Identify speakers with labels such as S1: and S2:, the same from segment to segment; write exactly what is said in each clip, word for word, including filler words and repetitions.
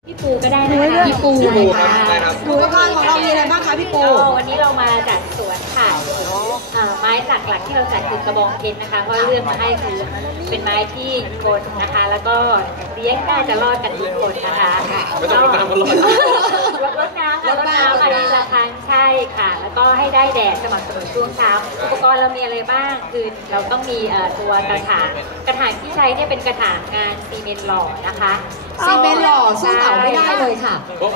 S1: พี่ปูก็ได้นะคะพี่ปูค่ะ
S2: อุปกรณ์ของเรามีอะไรบ้างคะพี่ปู
S1: วันนี้เรามาจัดสวนค่ะไม้หลักๆที่เราจัดคือกระบองเพชรนะคะเพราะเลือกมาให้คือเป็นไม้ที่ทนนะคะแล้วก็เลี้ยงน่าจะรอดกันทุกคนนะคะ
S3: ไม่ต้องรดน้ำมันรอด
S1: รดน้ำรดน้ำอันนี้ละพันใช่ค่ะแล้วก็ให้ได้แดดสม่ำเสมอช่วงเช้าอุปกรณ์เรามีอะไรบ้างคือเราต้องมีตัวกระถางกระถางที่ใช้เนี่ยเป็นกระถางงานซีเมนต์หล่อนะคะ
S2: ซีเมนต์หล่อสู้เต่าไม่ได้เลยค่ะ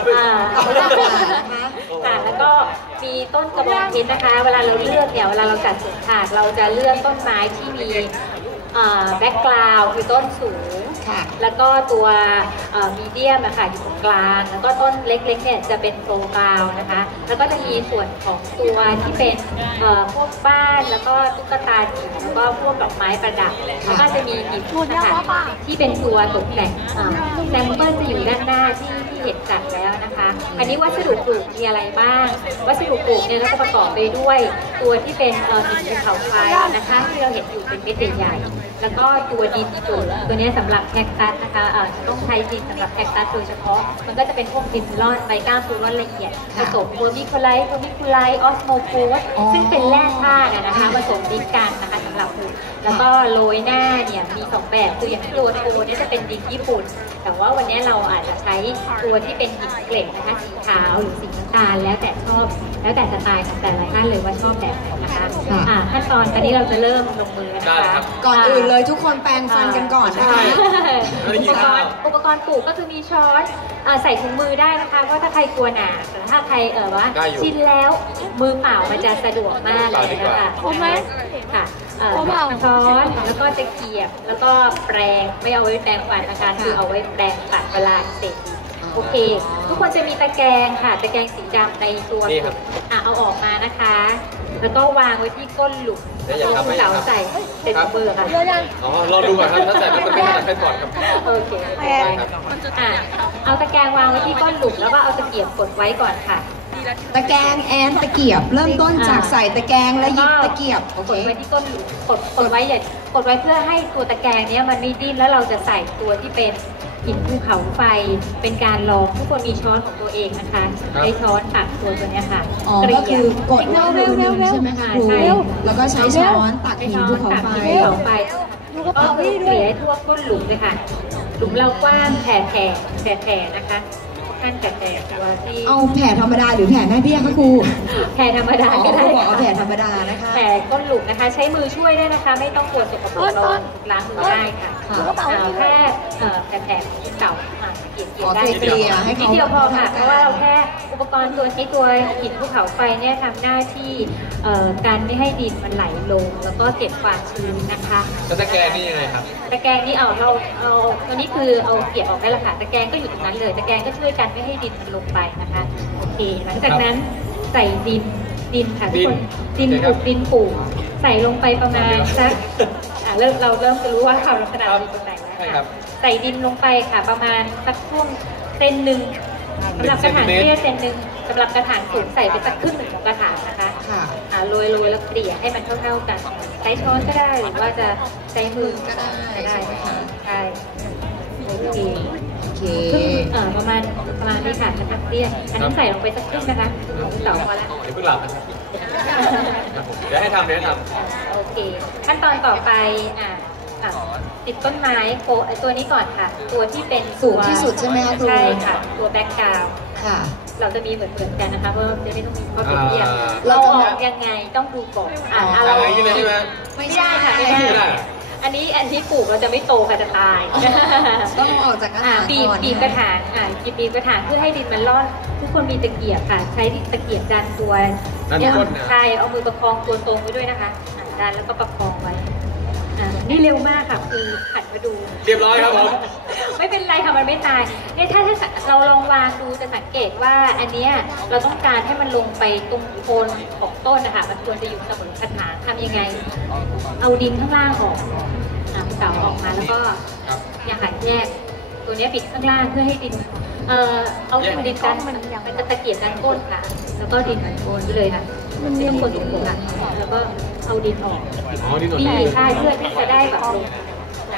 S1: ค่ะแล้วก็มีต้นกระบองเพชรนะคะเวลาเราเลือกเนี่ยเวลาเราจัดสวนถาดเราจะเลือกต้นไม้ที่มีแบ็กกราวด์คือต้นสูงแล้วก็ตัวมีเดียมนะคะอยู่ตรงกลางแล้วก็ต้นเล็กๆเนี่ยจะเป็นโปรกราวนะคะแล้วก็จะมีส่วนของตัวที่เป็นพวกบ้านแล้วก็ตุ๊กตาจิ๋วแล้วก็พวกดอกไม้ประดับแล้วก็จะมีหินนะคะที่เป็นตัวตกแต่งแซมเปิลจะอยู่ด้านหน้าที่ที่เห็นจัดแล้วนะคะอันนี้วัสดุปลูกมีอะไรบ้างวัสดุปลูกเนี่ยเราจะประกอบไปด้วยตัวที่เป็นหินภูเขาไฟนะคะที่เราเห็นอยู่เป็นเม็ดใหญ่ๆแล้วก็ตัวดินปลูกตัวนี้สำหรับแคคตัสนะคะต้องใช้ดินสำหรับแคคตัสโดยเฉพาะมันก็จะเป็นพวกดินร่อนใบก้านปูร่อนละเอียดผสมเวอร์มิคูไลท์เวอร์มิคูไลท์ออสโมโพสซึ่งเป็นแร่ธาตุนะคะผสมดินกันนะคะสำหรับปลูกแล้วก็โรยหน้าเนี่ยมีสองแบบคืออย่างตัวโทนี่จะเป็นดินญี่ปุ่นแต่ว่าวันนี้เราอาจจะใช้ตัวที่เป็นหินเกล็ดนะคะสีขาวหรือสีน้ำตาลแล้วแต่ชอบแล้วแต่สไตล์ของแต่ละท่านเลยว่าชอบแบบไหนนะคะขั้นตอนตอนนี้เราจะเริ่มลงมือนะคะ
S2: ก่อนอื่นเลยทุกคนแปรงฟันกันก่อนนะคะ
S1: อุปกรณ์อุปกรณ์ปลูกก็คือมีช้อนใส่ถุงมือได้นะคะเพราะถ้าใครกลัวหนาแต่ถ้าใครเออว่าชินแล้วมือเปล่ามันจะสะดวกมากเลยนะคะค่ะช้อนแล้วก็ตะเกียบแล้วก็แปรงไม่เอาไว้แปรงฟันนะคะคือเอาไว้แปรงปัดเวลาเสร็จโอเคทุกคนจะมีตะแกรงค่ะตะแกรงสีดำในตัวอ่ะเอาออกมานะคะแล้วก็วางไว้ที่ก้นหลุมแล้วคุณเต๋าใส่เสร็จเบอร์ค่ะ
S3: อ๋อลองดูก่อนครับถ้าใส่มันจะเป็นขั้นตอนครับ
S1: โอเคอ่ะเอาตะแกรงวางไว้ที่ก้นหลุมแล้วก็เอาตะเกียบกดไว้ก่อนค่ะ
S2: ตะแกรงแอนตะเกียบเริ่มต้นจากใส่ตะแกรงแล้วหยิบตะเกียบ
S1: กดไว้ที่ก้นหลุมกดกดไว้อย่ากดไว้เพื่อให้ตัวตะแกรงนี้มันไม่ดิ้นแล้วเราจะใส่ตัวที่เป็นหินภูเขาไฟเป็นการลองทุกคนมีช้อนของตัวเองนะคะใช้ช้อนตักตัวตัวนี้ค่ะ
S2: อ๋อก็คือกดเร็วเร็วใช่ไหมคะใช่แล้วก็ใช้ช้อนตักหินภูเขาไฟ
S1: ก็เกลี่ยให้ทั่วก้นหลุมเลยค่ะหลุมเรากว้างแผ่แผ่แผ่แผ่นะคะท่านแผ่แผ่ตัวที่
S2: เอาแผ่ธรรมดาหรือแผ่แม่เบี้ยคะครู
S1: แผ่ธรรมดาก็ได้
S2: เอาแผ่ธรรมดานะคะ
S1: แผ่ก้นหลุมนะคะใช้มือช่วยได้นะคะไม่ต้องกลัวสกปรกเราล้างมือได้ค่ะแค่แผ่แผ่เก่าเกี่ยวเกี่ยวได้
S2: เกลี่ยให้
S1: นิดเดียวพอค่ะเพราะว่าเราแค่อุปกรณ์ตัวนี้ตัวหินภูเขาไฟเนี่ยทำหน้าที่การไม่ให้ดินมันไหลลงแล้วก็เก็บความชื้นนะคะ
S3: แล้วตะแกรงนี่ยังไงครับ
S1: ตะแกรงนี่เอาเราเอาตัวนี้คือเอาเกี่ยวออกได้ละค่ะตะแกรงก็อยู่ตรงนั้นเลยตะแกรงก็ช่วยกันไม่ให้ดินมันลงไปนะคะโอเคหลังจากนั้นใส่ดินดินค่ะทุกคนดินปลูกดินปลูกใส่ลงไปประมาณสักเริ่มเราเริ่มจะรู้ว่าความลักษณะดินตรงไหนแล้วค่ะใส่ดินลงไปค่ะประมาณสักช่วงเซนหนึ่งสำหรับกระถางเตี้ยเซนหนึ่งสำหรับกระถางสูงใส่ไปสักครึ่งหนึ่งของกระถางนะคะโรยโรยแล้วเกลี่ยให้มันเท่าๆกันใช้ช้อนก็ได้หรือว่าจะใช้มือก็ได้ได้นะคะใช่โอเคเออประมาณประมาณนี้ค่ะกระถางเตี้ยอันนี้ใส่ลงไปสักครึ่งนะคะเต่าพอแล้ว
S3: เดี๋ยวเพิ่งหลับนะครับเดี๋ยวให้ทำเดี๋ยวให้ท
S1: ำโอเคขั้นตอนต่อไปอ่ะติดต้นไม้โคไอตัวนี้ก่อนค่ะตัวที่เป็น
S2: สูงที่สุดใช่ไหมคะ
S1: ใช่ค่ะตัวแบ็กกราวด์
S2: ค่ะ
S1: เราจะมีเหมือนเหมือนกันนะคะเพราะจะไม่ต้องมีข้อเปรียบเทียบเราออกยังไงต้องดูก่อนอ่าเราไม่ได้ค่ะไม่ได้อันนี้อันที่ปลูกเราจะไม่โตค่ะจะตาย
S2: ต้องออกจากกระถาง
S1: ปีปีกระถางอ่าปีปีกระถางเพื่อให้ดินมันร่อนทุกคนมีตะเกียบค่ะใช้ตะเกียบดันตัวเนี่ยใช่เอามือประคองตัวตรงไว้ด้วยนะคะดันแล้วก็ประคองไว้นี่เร็วมากค่ะคือหันมาดู
S3: เรียบร้อยครับผม
S1: ไม่เป็นไรค่ะมันไม่ตายเนี่ยถ้าถ้าเราลองวางดูจะสังเกตว่าอันเนี้ยเราต้องการให้มันลงไปตรงโคนของต้นนะคะมันควรจะอยู่เสมอกระถางทำยังไงเอาดินข้างล่างออกเก่าออกมาแล้วก็อย่าหันแยกตัวนี้ปิดข้างล่างเพื่อให้ดินเอ่อเอาดินกันมันมันจะตะเกียบด้านก้นค่ะแล้วก็ดินโคนไปเลยค่ะมันไม่ต้องกดถุงค่ะแล้วก็เอาดินออก
S3: อ๋อดินออก
S1: ใช่เพื่อที่จะได้แบบลง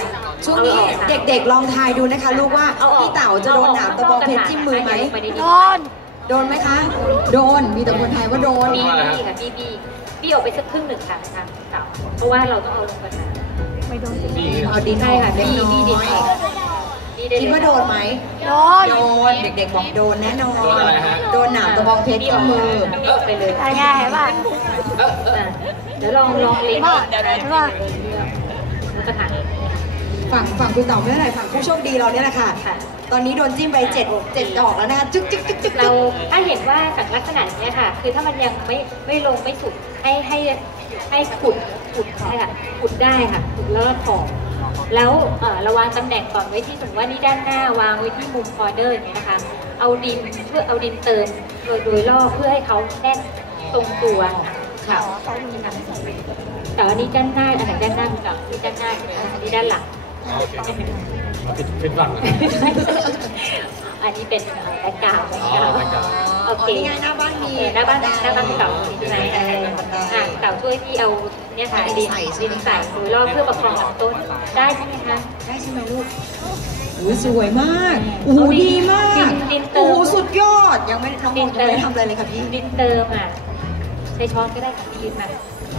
S2: ช่วงนี้เด็กๆลองทายดูนะคะลูกว่าพี่เต๋าจะโดนหนามตะบองเพชรจิ้มมือไหมโดนโดนไหมคะโดนมีแต่คนไทยว่าโดน
S1: บีบีค่ะบีบีบีออกไปสักครึ่งหนึ่งค่ะค่ะเต๋าเพราะว่าเราต้องเอาลงกระถางไม่โดน
S2: เอาดิน
S1: ใช่ค่ะบีบีดินออก
S2: คิดว่าโดนไหมโดนโดนเด็กๆบอกโดนแน่นอนโดนหนามตะบองเพชรจิ้มมือ
S1: ไปเลย
S4: อะไรไงเห็นป่ะ
S1: เดี๋ยวลองลองเล็งก่อนได้ไหมลงกระถาง
S2: ฝั่งฝั่งคุณเต๋าไม่เท่าไหร่ฝั่งผู้โชคดีเราเนี่ยแหละค่ะตอนนี้โดนจิ้มไปเจ็ดเจ็ดดอกแล้วนะคะจึ๊กจึ๊กจึ๊กจึ๊ก
S1: เราถ้าเห็นว่าจากลักษณะนี้ค่ะคือถ้ามันยังไม่ไม่ลงไม่สุดให้ให้ให้ขุดขุดใช่ค่ะขุดได้ค่ะขุดแล้วก็ขอบแล้วเราวางตำแหน่งก่อนไว้ที่สมมติว่านี่ด้านหน้าวางไว้ที่มุมคอร์เดอร์อย่างนี้นะคะเอาดินเพื่อเอาดินเติมโดยโดยรอบเพื่อให้เขาแน่นตรงตัวค่ะแต่อันนี้ด้านหน้าอันไหนด้านหน้าคุณกับนี่ด้านหน้าอันนี้ด้านหลัง
S3: ปิดปิดฝั่ง
S1: อันนี้เป็นแบ็คกราวด์โอเค
S2: หน้าบ้านมี
S1: หน้าบ้านหน้าบ้านเต่าใช่ไหมเต่าช่วยที่เอาเนี่ยค่ะดินดินใส่โดยรอบเพื่อประคองลำต้นได้ใช่ไหมคะ
S2: ได้ใช่ไหมลูกโอ้สวยมากโอ้ดีมากโอ้สุดยอดยังไม่น้องยังไม่ทำอะไรเลยค่ะพี่
S1: ดินเติมอ่ะใช้ช้อนก็ได้ค่ะที่ยืนมา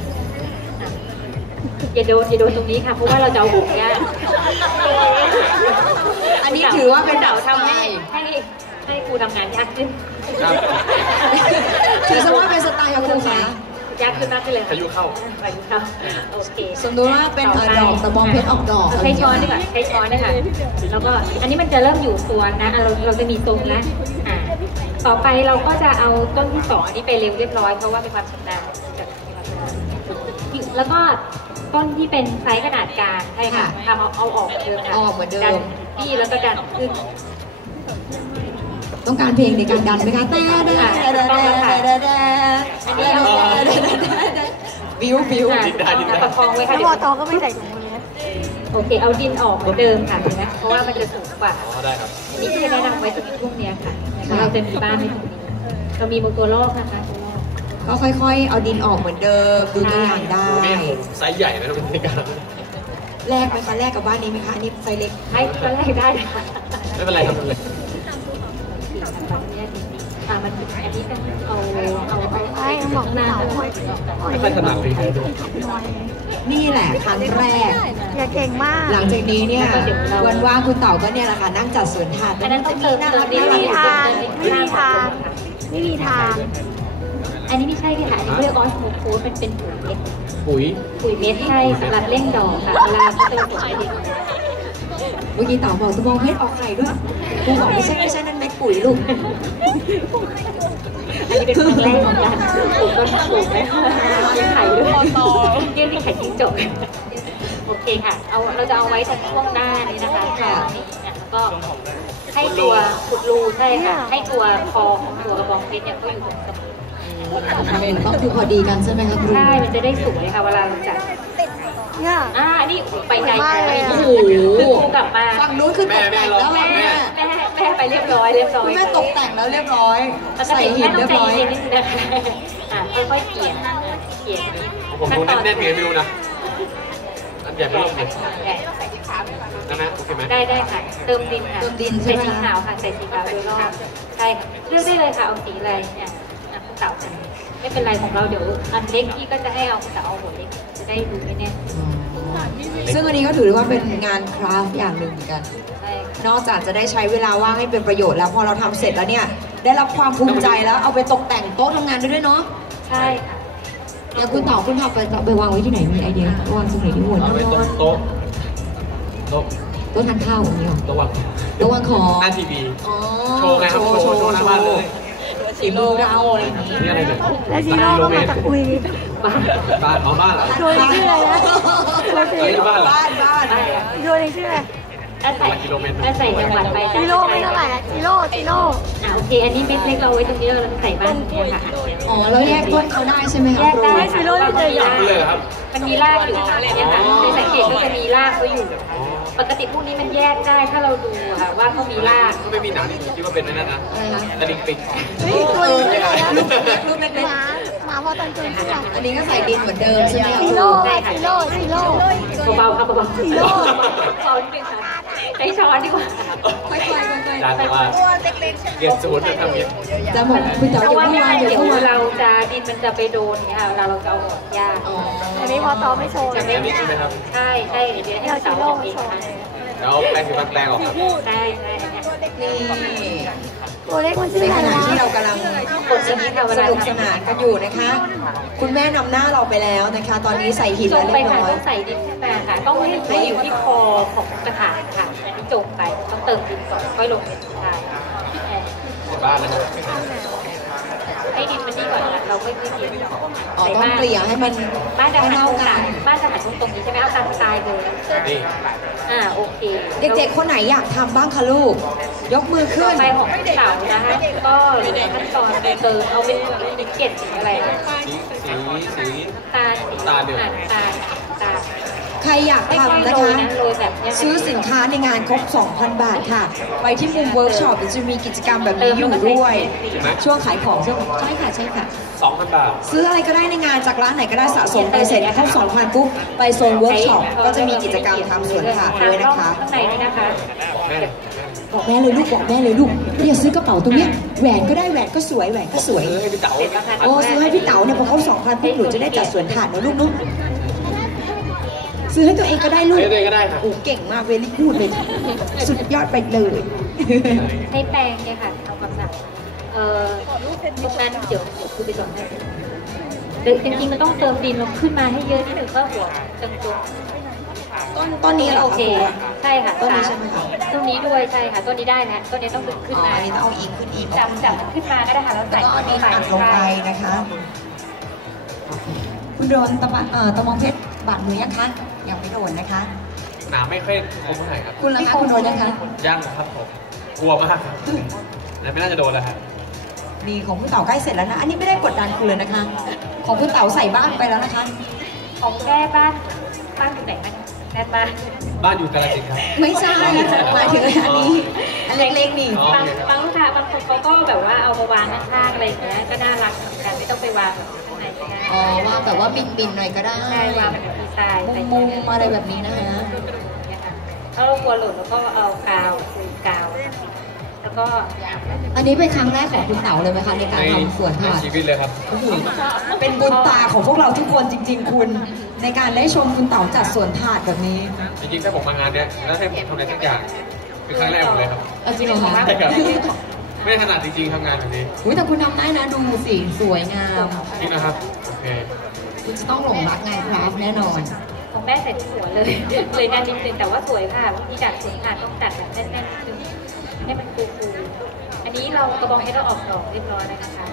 S1: อย่าโดนอย่าโดนตรงนี้ค่ะเพราะว่าเราจะเอาหุบเนี่ย
S2: อันนี้ถือว่าเป็น
S1: เต่าทำให้ให้ให้ครูทำงานยากขึ้น
S2: ถือซะว่าเป็นสไตล์ของครูคะ
S1: ยากขึ้นมากขึ้นเลย
S3: พายุเข้า
S1: พายุเข้าโอเค
S2: สมมติว่าเป็นดอกตะบองเพชรออกดอก
S1: ใช้ช้อนดีกว่าใช้ช้อนนะคะแล้วก็อันนี้มันจะเริ่มอยู่ตัวนะเราเราจะมีตรงแล้วอ่าต่อไปเราก็จะเอาต้นที่สองอันนี้ไปเร็วเรียบร้อยเพราะว่าเป็นความชำนาญแล้วก็ต้นที่เป็นไซส์ขนาดกลางใช่ค่ะทำเอาเอาออกเหมือนเดิมค่ะ
S2: ออกเหมือนเดิม
S1: ที่แล้วก็ดันขึ้น
S2: ต้องการเพลงในการดันไหมคะแต่แต่แต่แต่แต่แต่
S1: อันนี้เอา
S2: บิวบิว
S1: ประคองไว้ค่ะ
S4: เดี๋ยวตอก็ไม่ใส่ถุงมือนะ
S1: โอเคเอาดินออกเหมือนเดิมค่ะเห็นไหมเพราะว่ามันจะสูงกว่า
S3: ได้ครับ
S1: อันนี้ที่จะแนะนำไว้ตรงช่วงนี้ค่ะเราจะมีบ้านในตรงนี้เรามีโมโตโลกนะคะ
S2: ก็ค่อยๆเอาดินออกเหมือนเดิมดูตัวอย่างได้
S3: ไซส์ใหญ่นะเป็นการ
S2: แลกไหมคะแลกกับบ้านนี้ไหมคะอันนี้ไซส์เล็ก
S1: ให้ก็แลกได้
S3: ไม่เป็นไรครับเลย
S1: อ่ามันอันนี้ต้องเอาเอาเอา
S4: ไอ้หมอกหนา
S3: ไม่ค่อยถนัดเลย
S2: นี่แหละครั้งแรก
S4: อย่าเก่งมาก
S2: หลังจากนี้เนี่ยวันว่างคุณเต่าก็เนี่ยแหละค่ะนั่งจัดสวนถาด
S1: อันนั้นต้องเติมน่ารัก
S4: ไม่มีทางไม่มีทางไม่มีทาง
S1: อันนี้ไม่ใช่ค่ะอันนี้เรียกออสโมโคสเป็นเป็นปุ๋ยเม็ด
S3: ปุ๋ย
S1: ปุ๋ยเม็ดใช่สำหรับเล่นดอกค่ะเวลาเขาจะผสมให้เด็ก
S2: เมื่อกี้เต่าบอกตะบองเพชรออกไข่ด้วยครูบอกไม่ใช่ไม่ใช่นั่นเม็ดปุ๋ยลูก
S1: อันนี้เป็นครั้งแรกของการปลูกต้นปลูกนะยังไข่ด้วยเยี่ยมที่ไข่จิ้งจกโอเคค่ะเอาเราจะเอาไว้ตรงช่วงหน้านี้นะคะค่ะนี่แล้วก็ให้ตัวขุดรูใช่ค่ะให้ตัวคอของตัวกระบองเพชรเนี่ยก็อยู่ตรงสมอง
S2: ต้องคือพอดีกันใช่ไหมคะครู
S1: ใช่มันจะได้สวยค่ะเวลาเราจัด
S4: เนี่ย
S1: อ่าอันนี้ไปไกลไป
S2: โอ้โห
S1: กลับมา
S2: ฝั่งนู้นคือตกแต่งแล้ว
S1: แม่แม่แม่ไปเรียบร้อยเรียบร้อย
S2: แม่ตกแต่งแล้วเรียบร้อย
S1: ใส่หินเรียบร้อยนิดนึงนะคะอ่าค่อยๆเปลี่ยนเปลี่ยน
S3: ผมดูแน่นๆไงไม่รู้นะอันใหญ่ไม่ลงเลยได้ไหมโอเคไหม
S1: ได้ได้ค่ะเติมดินค่ะ
S2: เติมดิน
S1: ใส่สีขาวค่ะใส่สีขาวโดยรอบใช่ค่ะเลือกได้เลยค่ะเอาสีอะไรเนี่ยเต่าไม่เป็นไรของเราเดี๋ยวอันเล็กพี่ก็จะให้เอาเต่าเอาหัวเล็กจะได้ดูไม่แน่น
S2: ซึ่งอันนี้ก็ถือว่าเป็นงานคราฟต์อย่างหนึ่งเหมือนกันนอกจากจะได้ใช้เวลาว่างให้เป็นประโยชน์แล้วพอเราทำเสร็จแล้วเนี่ยได้รับความภูมิใจแล้วเอาไปตกแต่งโต๊ะทำงานได้ด้วยเนาะ
S1: ใช่ค่ะ
S2: แล้วคุณต่อคุณทำไปไปวางไว้ที่ไหนมีไอเดียวางที่ไหนที่หัว
S3: เอาไว้โต๊ะโต๊ะโต๊ะ
S2: โต๊ะทานข้าวอย่างนี้หรอ
S3: โต๊ะวาง
S2: โต๊ะวางของ
S3: หน้าทีวีโชว์ไงครับโชว์โชว์หน้าบ้านเลย
S2: สีมือเราอะไรอย่างนี้
S3: นี่อะไรเนี่ย
S4: แล้วซีโร่ก็มาจากคุย
S3: บ้านบ้านเอาบ้านเหรอ
S4: โดยชื่ออะไรนะ
S3: โดยชื่อบ้านเหรอ
S2: บ้านบ้าน
S4: โดยชื่ออะไร
S1: ถ้าใส่ถ้าใส่จังหวัดไป
S4: ซีโร่ไม่เท่าไหร่ซีโร่ซีโร่
S1: อ่าโอเคอันนี้เม็ดเล็กเราไว้ตรงนี้เราใส่บ้านเนี่ยค่ะ
S2: อ๋อแล้วแยกต้นเขาได้ใช่ไหมคะ
S1: แยกได้
S4: ซีโร่ที่เจออย่าง
S3: เลยครับ
S1: มันมีรากอยู่ค่ะเนี่ยค่ะในสังเกตก็จะมีรากเขาอยู่ปกติพวกนี้มันแยกได้ถ้าเราดูค่ะว่าเขามีราก
S3: ก็ไม่มีหนังคิดว่าเป็นนั่นนะตะลิงปิง
S4: เฮ้ยตัวนี้อะไรนะ
S2: รูปเล็ก
S4: หมาหมามาเพราะตอนจุนเชื่อ
S2: อันนี้ก็ใส่ดินเหมือนเดิมใช่ไหมคะ
S4: ซีโร่ซีโร่ซีโร่
S1: เบาๆครับเบาๆ
S4: ซีโร่
S1: เบาๆนิดนึงค่ะใช้ช้อนดีกว่า
S2: ค่อยๆค่อย
S3: จานแต่ว่าเกียรติศูนย์จะทำยังไง
S2: ๆจะหมดคุณจ๋า
S1: เพ
S2: อย่า
S1: ราะว่า
S2: เพิ่งวาง
S1: เดี๋
S2: เดี๋
S1: ย
S2: ยว วเพิ่งวาง
S1: เราจะดินมันจะไปโดนเนี่ยค่ะเวลาเราจะเอาออกยาก
S2: อ๋อ
S4: อันนี้พอตอไม่โชว์เล
S1: จะ
S4: ย
S1: ไม่
S3: อันนี้ใช่ไหมครับ
S1: ใช่ใช่เดี๋ยวให้
S4: เรา
S1: เรา
S4: ซี
S1: เสา
S4: โร่
S1: ออกเอง
S4: โชว์
S1: ค่ะ
S4: เลย
S3: แล้วแป้งสีฟันแปลงออกครับ
S1: ใช่ใช่อันเนี้ย
S2: นี่
S4: ตัวเล็กมันชื่
S2: ใน
S4: อ
S2: ข
S4: อะไร
S2: ณะ
S4: นะ
S2: ที่เรากำลังกดสนิทสนุกสนานกันอยู่นะคะ คุณแม่นำหน้าเราไปแล้วนะคะ ตอนนี้ใส่หิน
S1: จ
S2: แล้ว
S1: ง
S2: เรี
S1: ไป
S2: ยบ
S1: ค่ะ
S2: ร้อย
S1: ต้องใส่ดินขึ้นมาค่ะ ต้องให้หัวอยู่ที่คอของกระถางค่ะอันนี้จงไปต้องเติมดินก่อนค่อยลงดินสุดท้าย
S3: ในบ้านนะครับ
S1: ให้ดินมันนี่ก่อนนะเราไม่ค่อยเกลี่ย
S2: อ๋อต้องเกลี่ยให้มัน
S1: บ้านจะหัน
S2: เท่า
S1: ตรง
S2: กั
S1: ไหน
S2: น
S1: บ้านจะหันตรงตรงนี้ใช่ไหมเอาตามสไตล์เลย
S3: นี่
S1: อ่าโอเค
S2: เด็กๆคนไหนอยากทำบ้างคะลูก ยกมือขึ้น
S1: ไปของเต่านะคะ ก็ขั้นตอนเติมเอาเป็นสีเกล็ดสีอะไรนะ
S3: สีสีสี
S1: ตาสี
S3: ตาเดียว
S1: อ่ตาตา
S2: ใครอยาก
S1: ไม่ค่อย
S2: ทำนะ
S1: โรย
S2: คะ
S1: นะโรยแบบเนี้ย
S2: ซื้อสินค้าในงานครบ สองพัน บาทค่ะ ไปที่มุมเวิร์กช็อปจะมีกิจกรรมแบบนี้อยู่ด้วย ช่วงขายของช่วงใช่ค่ะใช่ค่ะ
S3: สองพันบาท
S2: ซื้ออะไรก็ได้ในงานจากร้านไหนก็ได้สะสมไปเสร็จครบ สองพัน ปุ๊บ ไปโซนเวิร์กช็อปก็จะมีกิจกรรมทำสวนผักด้วยนะคะ
S1: ข้างในนี่นะคะ
S3: แม่
S2: บอกแม่เลยลูกบอกแม่เลยลูกเนี่ยซื้อกระเป๋าตรงเนี้ยแหวนก็ได้แหวนก็สวยแหวนก็สวย
S3: ซื้อให้พี่เต๋า
S1: เสร็จแล้วค่ะ
S2: โอ้ซื้อให้พี่เต๋าเนี่ยพอเขาสองพันปุ๊บหนูจะได้จัดสวนถาดนะลูกเนาะซื้อให้ตัวเองก็ได้ลูก
S3: ซื้อตัวเองก็ได้ค่ะ
S2: โอ้เก่งมากเวลี่พูดเลย สุดยอดไปเลย
S1: ให้แปรงเนี่ยค่ะทำความสะอาดเอ่อตรงนั้นเดี๋ยวเดี๋ยวคือไปสอนให้เดี๋ยวจริงๆมันต้องเติมดินลงขึ้นมาให้เยอะนิดหนึ่งเพื่อหัวจังตัว
S2: ต้นต้นนี้เหรอ
S1: โอ
S2: คะ
S1: เค
S2: ครู
S1: ใช่ค่ะ
S2: ต้นนี้ใช่ไหมคะ
S1: ต้นนี้ด้วยใช่ค่ะต้นนี้ได้นะต้นนี้ต้องดึงขึ้น
S2: อ๋อ
S1: มา
S2: อันนี้ต้องเอาอิงขึ้นอีก
S1: จับจับมันขึ้นมาก็ได้ค่ะแล้ว
S2: แล้
S1: ใส่
S2: วก็เอาดินอัดลงไปนะคะ คุณโดนตะบะเอ่อตะมองเพชรบาดมือยังคะยังไม่โดนนะคะ
S3: หนาไม่ค่อยคมเท่าไหร่ครับ
S2: คุณล่ะคะคุณโดนยังคะ
S3: ย่างครับผมกลัวมากครับแต่ไม่น่าจะโดนแล้วครับ
S2: นี่ของคุณเต๋าใกล้เสร็จแล้วนะ อันนี้ไม่ได้กดดันคุณเลยนะคะ ของคุณเต๋าใส่บ้านไปแล้วนะคะ
S1: ของแม่บ้านบ้านอยู่ไหนนะแม่บ้าน
S3: บ้านอยู่กาฬสินธุ์ครับ
S2: ไม่ใช่หมายถึงอันนี้ อันเล็กๆนี่
S3: อ๋อ
S1: บางบางลูกค้าบางคนเขาก็แบบว่าเอามาวางข้างๆอะไรอย่างเงี้ยก็น่ารักเหมือนกันไม่ต้องไปวางแบบข้างในก็ได้
S2: อ๋อวางแบบว่าบินๆหน่อยก็ได้
S1: ใช่วางเป็นดีไซน์
S2: มุมมุมๆอะไรแบบนี้นะคะ
S1: ถ้าเรากลัวหล่นแล้วก็เอากาวคูกาว แล้วก็
S2: อันนี้เป็นครั้งแรกของคุณเต๋าเลยไหมคะในการทำสวนถาด
S3: ในชีวิตเลยครับ
S2: โอ้โหเป็นบุญตาของพวกเราทุกคนจริง ๆ คุณ ในการได้ชมคุณเต๋าจัดสวนถาดแบบนี้
S3: จริงๆถ้าผมมางานเนี้ยแล้วให้ผมทำอะไรสักอย่างเป็นครั้งแรกหมดเลยครับ
S2: เอาจริงเหรอคะ
S3: ใช่ครับไม่ถนัดจริงๆทำงานแบบนี้
S2: อุ๊ยแต่คุณทำได้นะดูสิสวยงาม
S3: จริงนะครับโอเค
S2: คุณจะต้องหลงรักงานคราฟต์แน่นอน
S1: ของแม่ใส่ที่หัวเลย เลยแน่นนิดนึงแต่ว่าสวยค่ะวิธีจัดสวยค่ะต้องจัดแบบแน่นๆนิดนึงให้มันฟูๆอันนี้เรากระบองให้เราออกดอกเรียบร้อยแล้วนะคะ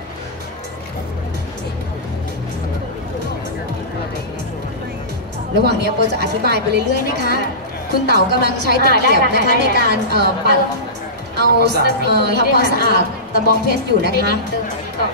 S2: ระหว่างนี้โปรจะอธิบายไปเรื่อยๆนะคะ คุณเต๋ากำลังใช้ตะเกียบนะคะในการเอ่อปัดเอาเอ่อทำความสะอาดตะบองเพชรอยู่นะ
S1: ไม่
S2: คะ
S1: ดินเติมอันนี้ก่อน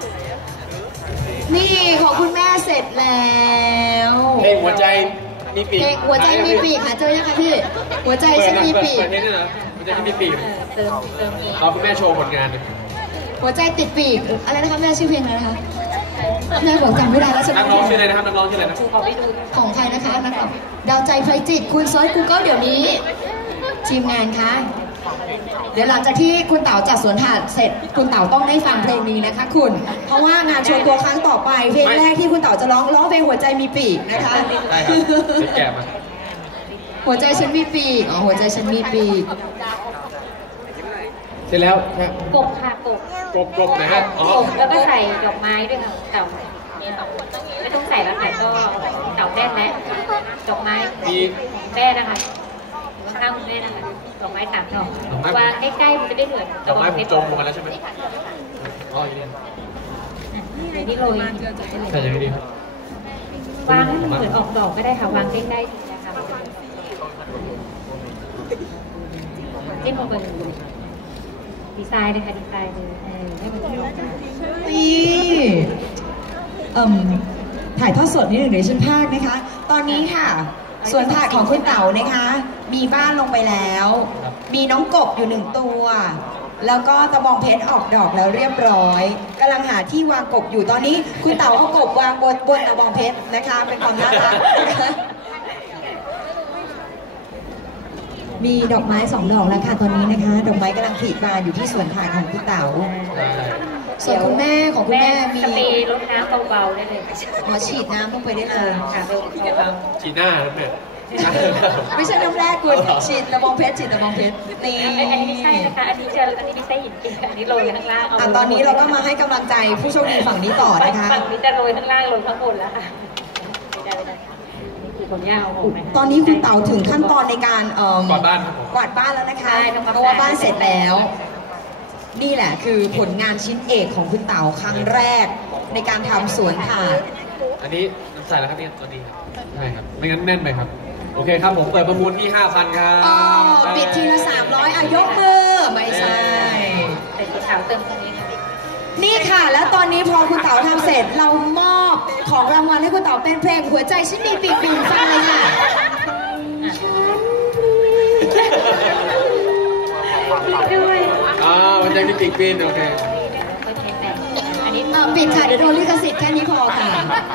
S2: นี่ของคุณแม่เสร็จแล้ว
S3: เพลงหัวใจมีปีก
S2: เพลงหัวใจมีปีกค่ะเจอยังคะพี่ หัวใจฉันมีปีก
S3: เปิดเพลงด้วยนะหัวใจฉันมีปีก
S1: เออเติมเติมอีก
S3: เราคุณแม่โชว์ผลงานนะ
S2: หัวใจติดปีกอะไรนะคะแม่ชื่อเพลงอะไรนะคะแม่บอกจำไม่ได้แล้วฉัน
S3: นักร้องชื่ออะไรนะครับนักร้องชื่ออะไรนะ
S1: ครูขอไปดู
S2: ของใครนะคะนักร้องดาวใจไฟจิตคุณเซิร์ชกูเกิลเดี๋ยวนี้ทีมงานคะเดี๋ยวหลังจากที่คุณเต๋าจัดสวนถาดเสร็จ คุณเต๋าต้องได้ฟังเพลงนี้นะคะ คุณ เพราะว่างานโชว์ตัวครั้งต่อไปเพลงแรกที่คุณเต๋าจะร้องร้องเพลงหัวใจมีปีกนะคะ
S3: ได้ครับเดี๋ยวแกะมา
S2: หัวใจฉันมีปีกอ๋อหัวใจฉันมีปีก
S3: เสร็จแล้วครับ
S1: กบค่ะกบ
S3: กบกบนะฮะอ๋อก
S1: บแล้วก็ใส่ดอกไม้ด้วยค่ะเต่าไม่ต้องใส่แล้วค่ะก็เต่าแน่นแล้วดอกไม้
S3: มี
S1: แม่นะคะข้างๆคุณแม่นะคะดอกไม้สามดอกวางใกล้ๆมันจะได้เหมือน
S3: ดอกไม้ผมจมลงมาแล้วใช่ไหมอ๋ออย่างนี้
S1: เดี๋ยวนี้โรย
S3: ใช่ยังไงดีครับ
S1: วางให้มันเหมือนออกดอกก็ได้ค่ะวางใกล้ๆทีนะคะจิ้มลงไปเลยดีไซน์เลยค่ะดีไซน์เลยเออให้มันออกมา
S2: นี่เอ่มถ่ายทอดสดนิดหนึ่งเดี๋ยวฉันพากย์นะคะ ตอนนี้ค่ะ ส่วนถาดของคุณเต๋านะคะ มีบ้านลงไปแล้ว มีน้องกบอยู่หนึ่งตัวแล้วก็ตะบองเพชรออกดอกแล้วเรียบร้อยกำลังหาที่วางกบอยู่ตอนนี้คุณเต๋าเอากบวางบนบนตะบองเพชรนะคะเป็นความน่ารักมีดอกไม้สองดอกแล้วค่ะตอนนี้นะคะดอกไม้กำลังผลิบานอยู่ที่สวนถ่ายของคุณเต๋าส่วนคุณแม่ของคุณแม่มี
S1: สเปรย์รดน้ำเบาๆได้เลย
S2: หมอฉีดน้ำลงไปได้เลย
S1: ค่ะเบา
S3: ฉีดหน้าครับเนี่ย
S2: ไม่ใช่น้ำแรกคุณฉีดตะบองเพชรฉีดตะบองเพชรนี่
S1: ๆอันนี้ไม่ใช่นะคะอันนี้จะอันนี้ไม่ใช่หินกินอันนี้โรยข้างล่าง
S2: อ่ะตอนนี้เราก็มาให้กำลังใจผู้โชคดีฝั่งนี้ต่อนะคะ
S1: ฝั่งนี้จะโรยข้างล่างโรยข้างบนแล้วค่ะได้ได้นี่คือผลงานของผมไหม
S2: ตอนนี้คุณเต๋าถึงขั้นตอนในการเอ่อก
S3: วาดบ้านครับผม
S2: กวาดบ้านแล้วนะคะ
S1: ใช่ทำความ
S2: เพราะว่า
S1: สะอาด
S2: บ้านเสร็จแล้ว นี่แหละคือผลงานชิ้นเอกของคุณเต๋าครั้งแรกในการทำสวนถาด
S3: อันนี้ใส่แล้วครับเนี่ยตัวนี้ครับใช่ครับไม่งั้นแน่นไปครับโอเคครับผมเปิดประมูลที่ ห้าพัน ครับ
S2: อ๋อปิดทีละสามร้อยอายกมือไม่ใช่
S1: แต่สีขาวเติมตรงนี้ค่ะ
S2: นี่ค่ะ แล้วตอนนี้พอคุณเต๋าทำเสร็จเรามอบของรางวัลให้คุณเต๋าเป็นเพลงหัวใจฉันมีปีกบินฟังเลยค่ะ
S1: ด้วย
S3: อ่ามันจะมีปีกบินโอเค
S1: โอเคแต่อันนี้
S2: เอ่อปิดค่ะเดี๋ยวโดนลิขสิทธิ์แค่นี้พอค่ะ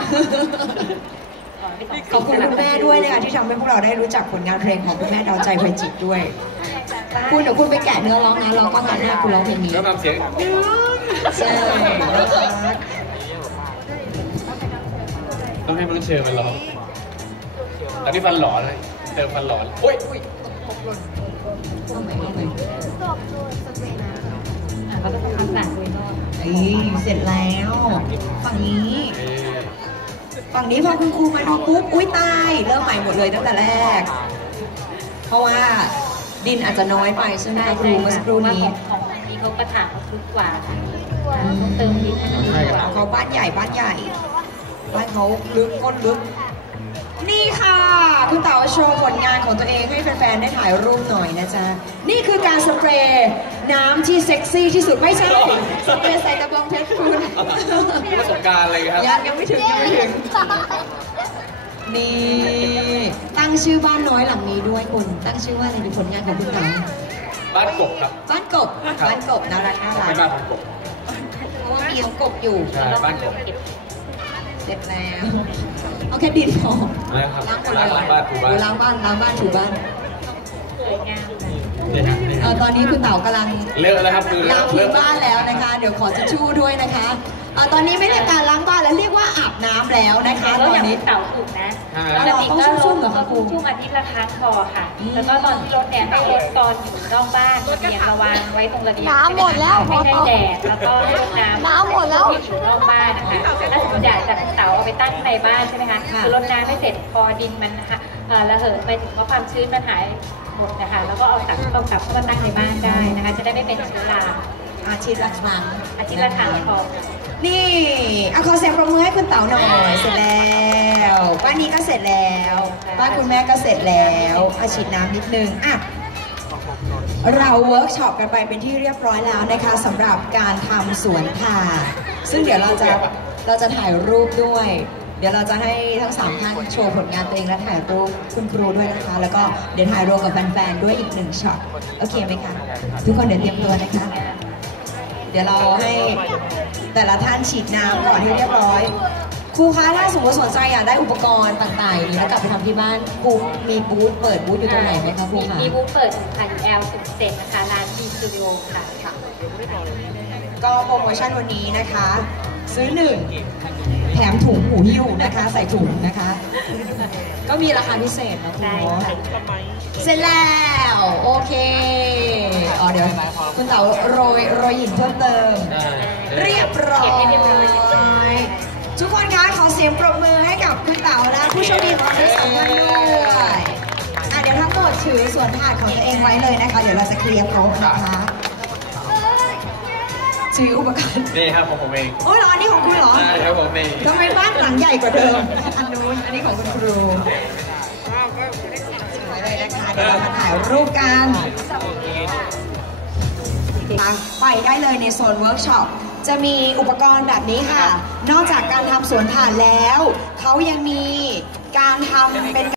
S2: ขอบคุณคุณแม่ด้วยนะคะที่ทำให้พวกเราได้รู้จักผลงานเพลงของคุณแม่ดาวใจไพจิตรด้วย คุณเดี๋ยวคุณไปแกะเนื้อร้องนะร้องก็งานหน้าคุณร้องเพลงนี้
S3: แล้วทำเสียง
S2: ใช่นะคะ
S3: ต้องให้มันเชิญมันร้องตอนนี้ฟันหลอนเลยเติมฟันหลอนโอ้ยอุ้ย
S2: เอาใหม่เอาใหม่
S1: อ่ะเขาจะทำความสะอาดด้วยเนาะ
S2: เอ้ยเสร็จแล้วฝั่งนี้
S3: เอ้ย
S2: ฝั่งนี้พอคุณครูมาดูปุ๊บอุ้ยตายเริ่มใหม่หมดเลยตั้งแต่แรก เพราะว่าดินอาจจะน้อยไปใช่ไหมคะครูเมื่อสักครู่นี้
S1: ของนี้เขากระถางเขาลึกกว่าค่ะเขาเติมดินให้มันลึกกว่า
S2: เขาบ้านใหญ่บ้านใหญ่บ้านเขาลึกก้นลึก นี่ค่ะ คุณเต๋าโชว์ผลงานของตัวเองให้แฟนๆได้ถ่ายรูปหน่อยนะจ๊ะ นี่คือการสเปรย์น้ำที่เซ็กซี่ที่สุดไม่ใช่สเปรย์ใส่กระบองเพชรคุณ
S3: มีประสบการณ์อะไรครับ
S2: ยังยังไม่ถึงยังไม่ถึง นี่ตั้งชื่อบ้านน้อยหลังนี้ด้วยคุณตั้งชื่อว่าอะไรเป็นผลงานของคุณเต๋า
S3: บ้านกบครับ
S2: บ้านกบบ้านกบน่ารักน่ารัก
S3: เป็นบ้านของกบ
S2: เพราะว่ามีน้องกบอยู่
S3: ใช่บ้านกบ
S2: เสร็จแล้วเอาแค่ดินพอ
S3: นะครับ
S2: ล้างหมดเลย
S3: ล้างบ้านถูบ้าน
S2: ล้างบ้านล้างบ้านถูบ้าน
S1: สวยงาม
S3: นี่ครับนี่
S2: เอ่อตอนนี้คุณเต๋ากำลัง
S3: เลอะแล้วครับคือ
S2: ล้าง
S3: เล
S2: พื้น
S3: อะ
S2: บ้านแล้วนะคะ เดี๋ยวขอทิชชู่ด้วยนะคะเอ่อตอนนี้ไม่เรียกการล้างบ้านแล้วเรียกว่าอาบน้ำแล้วนะคะ
S1: แล้ว
S2: ตอ
S1: อน ย่าง
S2: นี้
S1: ที่เต่าถูกนะ
S3: ใช่
S1: ปกติก็
S2: ต้องชุ่มๆเหรอคะครู
S1: ชุ่มอาทิตย์ละครั้งพอค่ะ
S2: อืม
S1: แล้วก็ตอนที่รถเนี่ยให้รถตอนอยู่นอกบ้านเตียงมาวางไว้ตรงระเบียง
S4: น้ำหมดแล้ว
S1: ให้ได้แดดแล้วก็ให้รดน้ำ
S4: น้ำหมดแล้ว
S1: ที่อยู่นอกบ้านนะคะถ้าสมมติอยากจะเต่าเอาไปตั้งในบ้านใช่ไหมคะคือรดน้ำไม่เสร็จพอดินมันเอ่อระเหยไปถึงเพราะความชื้นมันหายหมดนะคะแล้วก็เอากลับเอากลับเข้ามาตั้งในบ้านได้นะคะ จะได้ไม่เป็นเชื้อรา
S2: อาทิตย์ละครั้ง
S1: อาทิตย์ละครั้งพอ
S2: นี่อะขอเสียงปรบมือให้คุณเต๋าหน่อยเสร็จแล้วบ้านนี้ก็เสร็จแล้วบ้านคุณแม่ก็เสร็จแล้วอาฉีดน้ำนิดนึงอ่ะเราเวิร์กช็อปกันไปเป็นที่เรียบร้อยแล้วนะคะสำหรับการทำสวนถ่านซึ่งเดี๋ยวเราจะเราจะถ่ายรูปด้วย เดี๋ยวเราจะให้ทั้งสามท่านโชว์ผลงานตัวเองและถ่ายรูปคุณครูด้วยนะคะ แล้วก็เดี๋ยวถ่ายรวมกับแฟนๆด้วยอีกหนึ่งช็อตโอเคไหมคะทุกคนเดี๋ยวเตรียมตัวนะคะ เดี๋ยวเราให้แต่ละท่านฉีดน้ำก่อนที่เรียบร้อย ครูคะถ้าสมมติสนใจอยากได้อุปกรณ์ต่างๆอย่างนี้แล้วกลับไปทำที่บ้านครูมีบูธเปิดบูธอยู่ตรงไหนไหมคะครูคะ
S1: มีบูธเปิดค่ะอยู่ แอล สิบเจ็ดนะคะร้านทีสตูดิโอค่ะค่ะ
S2: ก็โปรโมชั่นวันนี้นะคะ ซื้อหนึ่งแถมถุงหูหิ้วนะคะ ใส่ถุงนะคะ ก็มีราคาพิเศษนะคุณ
S1: ได้
S2: เนาะ
S1: ค่ะ
S2: เสร็จแล้วโอเคอ๋อเดี๋ยวคุณเต๋าโรยโรยหินเพิ่มเติม เรียบร้อย ทุกคนคะขอเสียงปรบมือให้กับคุณเต๋าและผู้โชคดีของเราทั้งสองท่านด้วยอ่ะเดี๋ยวทั้งหมดถือส่วนถาดของตัวเองไว้เลยนะคะ เดี๋ยวเราจะเคลียร์ครบนะคะถืออุปกรณ์
S3: นี่ครับของผมเอง
S2: โอ้ยเหรออันนี้ของคุณเหรอ
S3: ใช่ครับผมเอง
S2: ทำไมบ้านหลังใหญ่กว่าเดิมอันนู้นอันนี้ของคุณครูถือไว้เลยนะคะเดี๋ยวเรามาถ่ายรูปกันไปได้เลยในโซนเวิร์กช็อปจะมีอุปกรณ์แบบนี้ค่ะ นอกจากการทำสวนถ่านแล้ว เขายังมีการทำเป็น